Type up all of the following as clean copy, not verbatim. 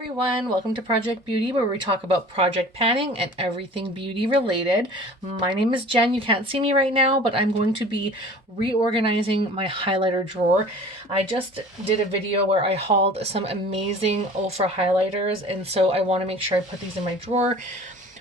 Everyone, welcome to Project Beauty, where we talk about project panning and everything beauty related. My name is Jen. You can't see me right now, but I'm going to be reorganizing my highlighter drawer. I just did a video where I hauled some amazing Ultra highlighters, and so I want to make sure I put these in my drawer.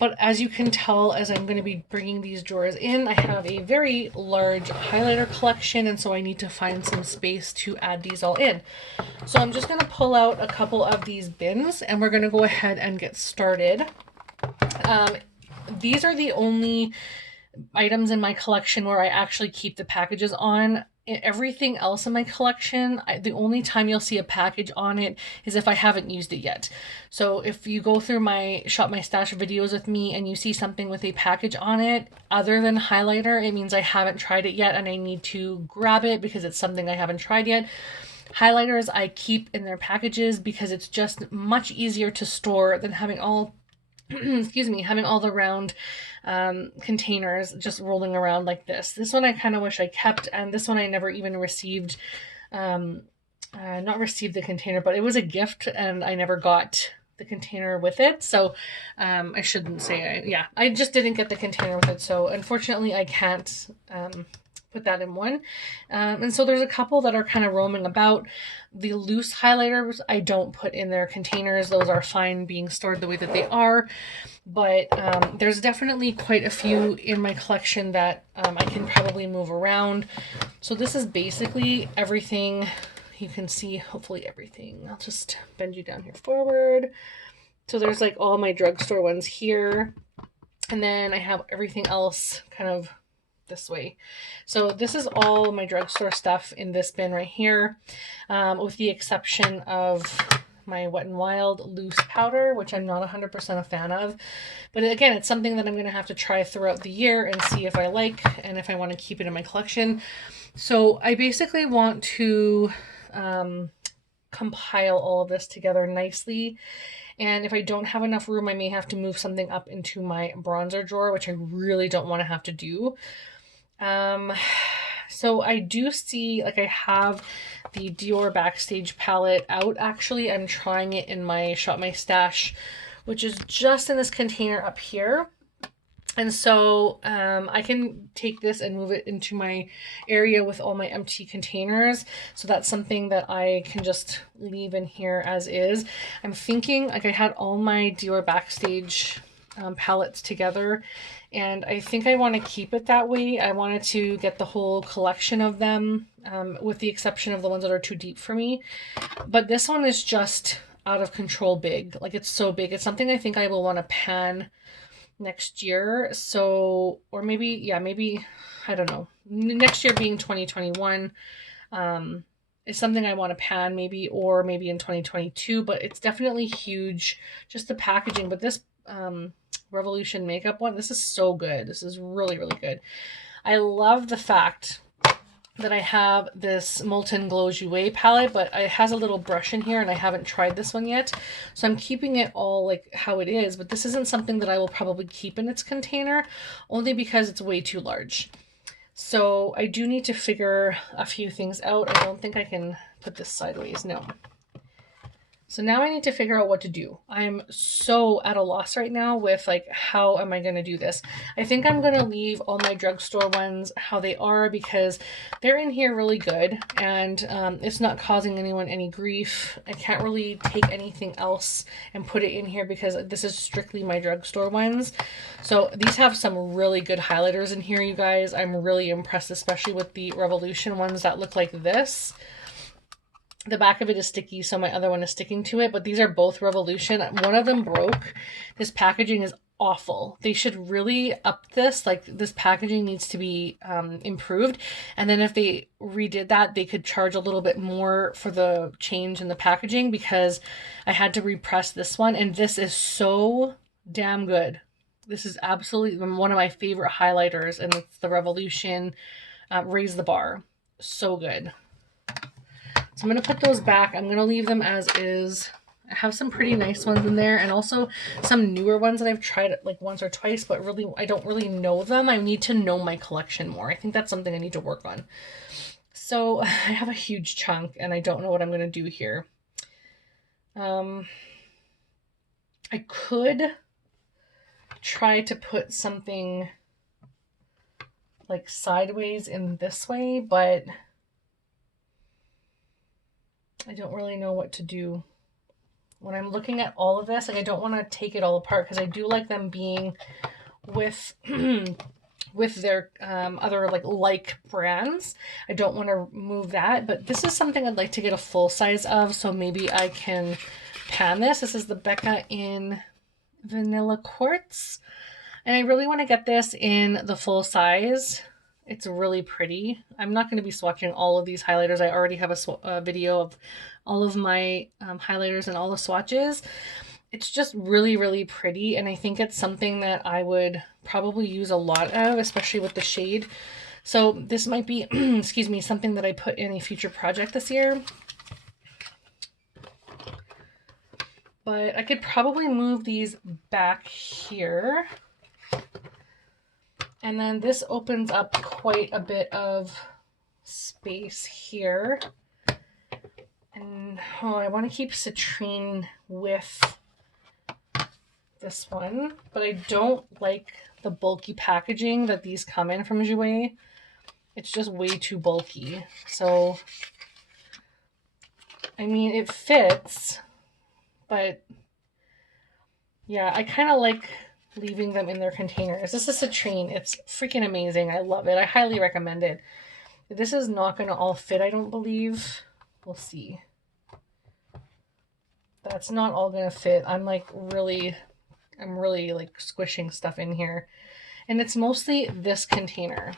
But as you can tell, as I'm going to be bringing these drawers in, I have a very large highlighter collection, and so I need to find some space to add these all in. So I'm just going to pull out a couple of these bins, and we're going to go ahead and get started. These are the only items in my collection where I actually keep the packages on. Everything else in my collection, the only time you'll see a package on it is if I haven't used it yet. So if you go through my Shop My Stash videos with me and you see something with a package on it other than highlighter, it means I haven't tried it yet and I need to grab it because it's something I haven't tried yet. Highlighters I keep in their packages because it's just much easier to store than having all having all the round containers just rolling around like this. This one I kind of wish I kept, and this one I never even received, not received the container, but it was a gift and I never got the container with it. So I shouldn't say, I just didn't get the container with it. So unfortunately I can't put that in one. And so there's a couple that are kind of roaming about. The loose highlighters I don't put in their containers. Those are fine being stored the way that they are. But there's definitely quite a few in my collection that I can probably move around. So this is basically everything. You can see hopefully everything. I'll just bend you down here forward. So there's like all my drugstore ones here. And then I have everything else kind of this way. So this is all my drugstore stuff in this bin right here, with the exception of my Wet n Wild loose powder, which I'm not 100% a fan of. But again, it's something that I'm going to have to try throughout the year and see if I like and if I want to keep it in my collection. So I basically want to compile all of this together nicely. And if I don't have enough room, I may have to move something up into my bronzer drawer, which I really don't want to have to do. So I do see, like I have the Dior Backstage palette out. Actually, I'm trying it in my Shop My Stash, which is just in this container up here. And so I can take this and move it into my area with all my empty containers. So that's something that I can just leave in here as is. I'm thinking, like I had all my Dior Backstage palettes together, and I think I want to keep it that way. I wanted to get the whole collection of them, with the exception of the ones that are too deep for me. But this one is just out of control big. Like it's so big. It's something I think I will want to pan next year. So, or maybe, I don't know. Next year being 2021, is something I want to pan maybe, or maybe in 2022, but it's definitely huge, just the packaging. But this, Revolution makeup one, this is so good. This is really, really good. I love the fact that I have this Molten Glow Jouer palette, but it has a little brush in here and I haven't tried this one yet. So I'm keeping it all like how it is, but this isn't something that I will probably keep in its container, only because it's way too large. So I do need to figure a few things out. I don't think I can put this sideways, no. So now I need to figure out what to do. I'm so at a loss right now with like, how am I going to do this? I think I'm going to leave all my drugstore ones how they are because they're in here really good, and it's not causing anyone any grief. I can't really take anything else and put it in here because this is strictly my drugstore ones. So these have some really good highlighters in here, you guys. I'm really impressed, especially with the Revolution ones that look like this. The back of it is sticky, so my other one is sticking to it, but these are both Revolution. One of them broke. This packaging is awful. They should really up this. Like, this packaging needs to be improved. And then if they redid that, they could charge a little bit more for the change in the packaging, because I had to repress this one, and this is so damn good. This is absolutely one of my favorite highlighters, and it's the Revolution Raise the Bar. So good. So I'm going to put those back. I'm going to leave them as is. I have some pretty nice ones in there, and also some newer ones that I've tried like once or twice, but really I don't really know them. I need to know my collection more. I think that's something I need to work on. So I have a huge chunk and I don't know what I'm going to do here. I could try to put something like sideways in this way, but I don't really know what to do. When I'm looking at all of this, like I don't want to take it all apart because I do like them being with with their other like brands. I don't want to move that, but this is something I'd like to get a full size of, so maybe I can pan this. This is the Becca in Vanilla Quartz, and I really want to get this in the full size. It's really pretty. I'm not going to be swatching all of these highlighters. I already have a video of all of my highlighters and all the swatches. It's just really, really pretty, and I think it's something that I would probably use a lot of, especially with the shade. So this might be, excuse me, something that I put in a future project this year. But I could probably move these back here. And then this opens up quite a bit of space here. And I want to keep citrine with this one, but I don't like the bulky packaging that these come in from Jouer. It's just way too bulky. So, I mean, it fits, but yeah, I kind of like leaving them in their containers. This is citrine. It's freaking amazing. I love it. I highly recommend it. This is not going to all fit, I don't believe. We'll see. That's not all going to fit. I'm really like squishing stuff in here. And it's mostly this container.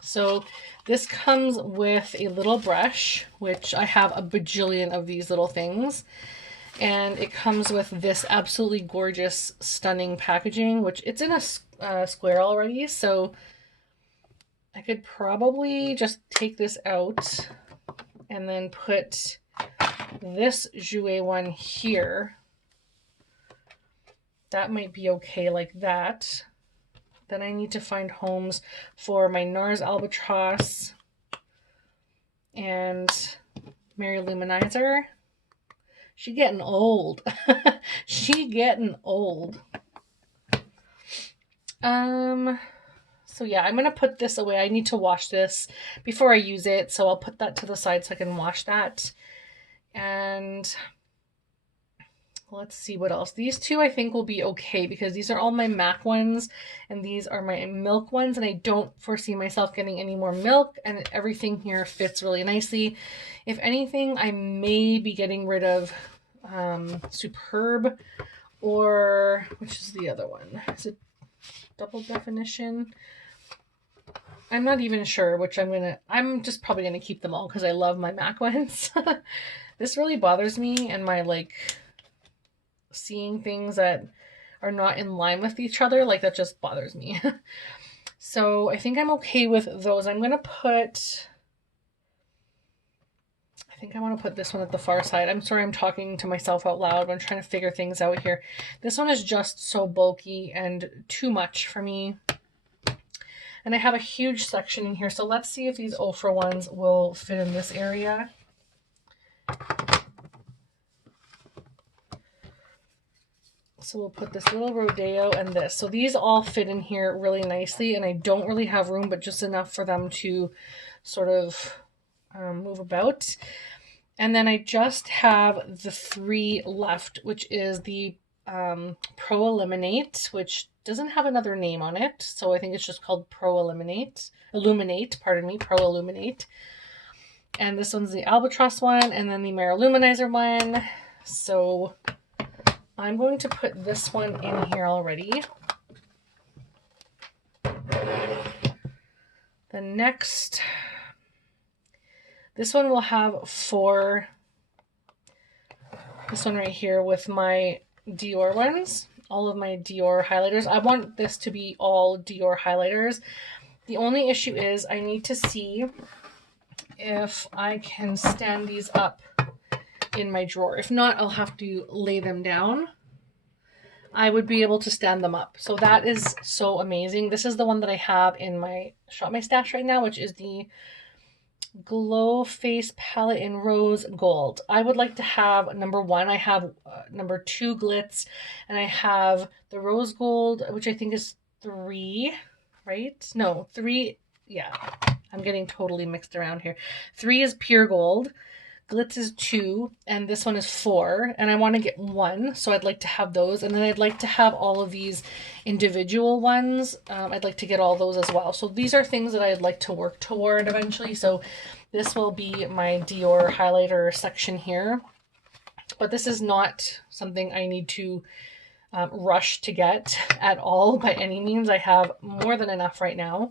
So this comes with a little brush, which I have a bajillion of these little things. And it comes with this absolutely gorgeous, stunning packaging, which it's in a square already. So I could probably just take this out and then put this Jouer one here. That might be okay like that. Then I need to find homes for my NARS Albatross and Mary Luminizer. She getting old. She getting old. So yeah, I'm gonna put this away. I need to wash this before I use it, so I'll put that to the side so I can wash that. And let's see what else. These two I think will be okay because these are all my MAC ones and these are my milk ones, and I don't foresee myself getting any more milk, and everything here fits really nicely. If anything, I may be getting rid of Superb, or which is the other one? Is it Double Definition? I'm not even sure which I'm just probably gonna keep them all because I love my MAC ones. This really bothers me, and my seeing things that are not in line with each other, like that just bothers me. So I think I'm okay with those. I'm gonna put, I think I want to put this one at the far side. I'm sorry, I'm talking to myself out loud. I'm trying to figure things out here. This one is just so bulky and too much for me. And I have a huge section in here. So let's see if these Ofra ones will fit in this area. So we'll put this little Rodeo and this. So these all fit in here really nicely, and I don't really have room, but just enough for them to sort of move about. And then I just have the 3 left, which is the Pro Eliminate, which doesn't have another name on it. So I think it's just called Pro Illuminate, pardon me, Pro Illuminate. And this one's the Albatross one, and then the Mary Luminizer one. So I'm going to put this one in here already. The next, this one will have 4, this one right here with my Dior ones, all of my Dior highlighters. I want this to be all Dior highlighters. The only issue is I need to see if I can stand these up in my drawer. If not, I'll have to lay them down. I would be able to stand them up. So that is so amazing. This is the one that I have in my Shop My Stash right now, which is the Glow Face Palette in Rose Gold. I would like to have number 1. I have number 2 glitz, and I have the rose gold, which I think is 3, right? No, 3. Yeah, I'm getting totally mixed around here. 3 is pure gold. Glitz is 2, and this one is 4, and I want to get 1, so I'd like to have those, and then I'd like to have all of these individual ones. I'd like to get all those as well. So these are things that I'd like to work toward eventually. So this will be my Dior highlighter section here, but this is not something I need to rush to get at all by any means. I have more than enough right now.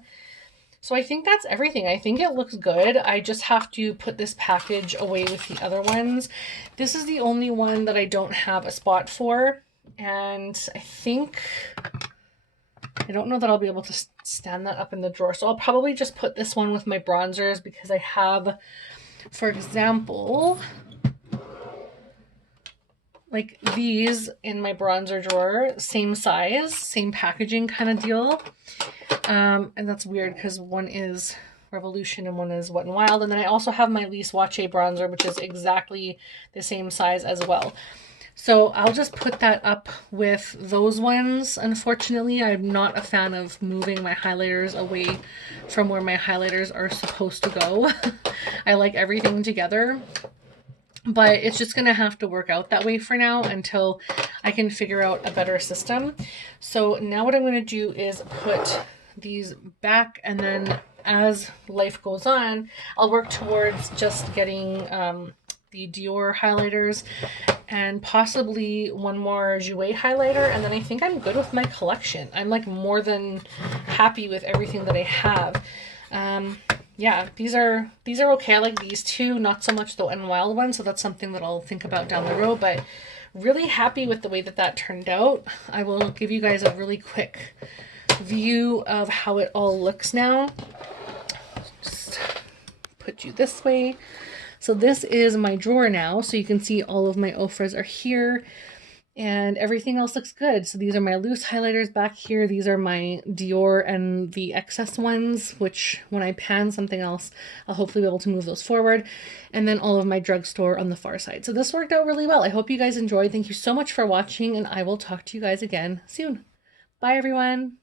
So I think that's everything. I think it looks good. I just have to put this package away with the other ones. This is the only one that I don't have a spot for. And I don't know that I'll be able to stand that up in the drawer. So I'll probably just put this one with my bronzers because I have, for example, like these in my bronzer drawer, same size, same packaging kind of deal. And that's weird because one is Revolution and one is Wet n Wild. And then I also have my Lise Wache bronzer, which is exactly the same size as well. So I'll just put that up with those ones. Unfortunately, I'm not a fan of moving my highlighters away from where my highlighters are supposed to go. I like everything together. But it's just going to have to work out that way for now until I can figure out a better system. So now what I'm going to do is put these back, and then as life goes on, I'll work towards just getting the Dior highlighters and possibly one more Jouer highlighter, and then I think I'm good with my collection. I'm like more than happy with everything that I have. Yeah, these are okay. I like these two, not so much the Wet n Wild one, so that's something that I'll think about down the road, but really happy with the way that turned out. I will give you guys a really quick view of how it all looks now. Just put you this way. So this is my drawer now, so you can see all of my Ofras are here. And everything else looks good. So these are my loose highlighters back here. These are my Dior and the excess ones, which when I pan something else, I'll hopefully be able to move those forward. And then all of my drugstore on the far side. So this worked out really well. I hope you guys enjoyed. Thank you so much for watching, and I will talk to you guys again soon. Bye, everyone.